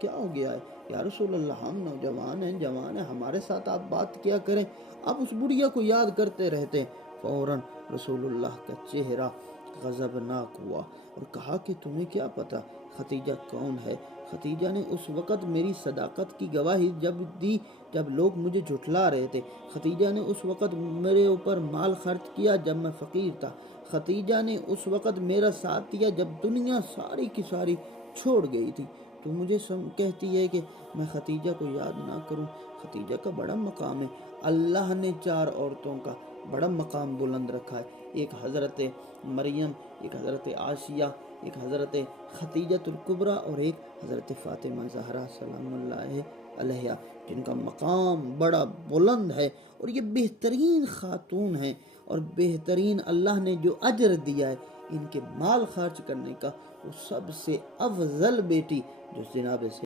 کیا ہو گیا ہے؟ یا رسول اللہ ہم نوجوان ہیں، جوان ہیں، ہمارے ساتھ آپ بات کیا کریں، آپ اس بڑھیا کو یاد کرتے رہتے ہیں۔ فوراً رسول اللہ کا چہرہ غضبناک ہوا اور کہا کہ تمہیں کیا پتا ختیجہ کون ہے؟ ختیجہ نے اس وقت میری صداقت کی گواہی جب دی جب لوگ مجھے جھٹلا رہے تھے۔ ختیجہ نے اس وقت میرے اوپر مال خرچ کیا جب میں فقیر تھا۔ ختیجہ نے اس وقت میرا ساتھ دیا جب دنیا ساری کی ساری چھوڑ گئی تھی۔ تو مجھے کہتی ہے کہ میں ختیجہ کو یاد نہ کروں۔ ختیجہ کا بڑا مقام ہے، اللہ نے 4 عورتوں کا بڑا مقام بلند رکھا ہے، ایک حضرت مریم، ایک حضرت عائشہ، ایک حضرت خدیجۃ الکبریٰ اور ایک حضرت فاطمہ زہرا سلام اللہ علیہ، جن کا مقام بڑا بلند ہے، اور یہ بہترین خاتون ہیں، اور بہترین اللہ نے جو اجر دیا ہے ان کے مال خرچ کرنے کا، وہ سب سے افضل بیٹی جو جناب سے